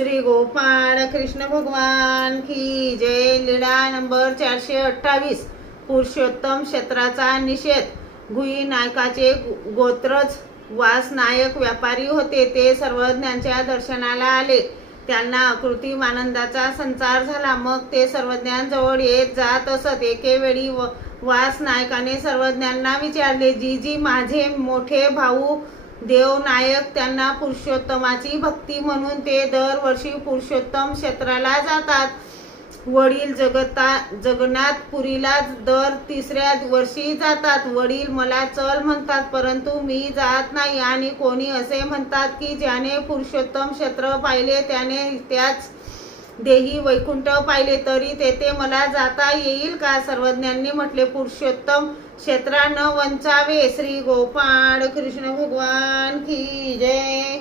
श्री गोपाळ कृष्ण भगवान की जय। लीळा नंबर 428। पुरुषोत्तम क्षेत्राचा निषेध। गुई नायकाचे गोत्रज वास नायक व्यापारी होते। ते सर्वज्ञांच्या दर्शनाला आले। त्यांना अकृत्रिम आनंदाचा संचार झाला। मग ते सर्वज्ञांजवळ येत जात असत। एके वेळी वास नायकाने सर्वज्ञांना विचारले, जीजी माझे मोठे भाऊ देवनायक, त्यांना पुरुषोत्तमाची भक्ती म्हणून ते दरवर्षी पुरुषोत्तम क्षेत्राला जातात। वडील जगन्नाथपुरीला दर तिसऱ्या वर्षी जातात। वडील मला चल म्हणतात, परंतु मी जात नाही। आणि कोणी असे म्हणतात की ज्याने पुरुषोत्तम क्षेत्र पाहिले त्याने त्याच देही वैकुंठ पाहिले, तरी तेथे मला जाता येईल का? सर्वज्ञांनी म्हटले, पुरुषोत्तम क्षेत्रा न वंचावे। श्री गोपाळ कृष्ण भगवान की जय।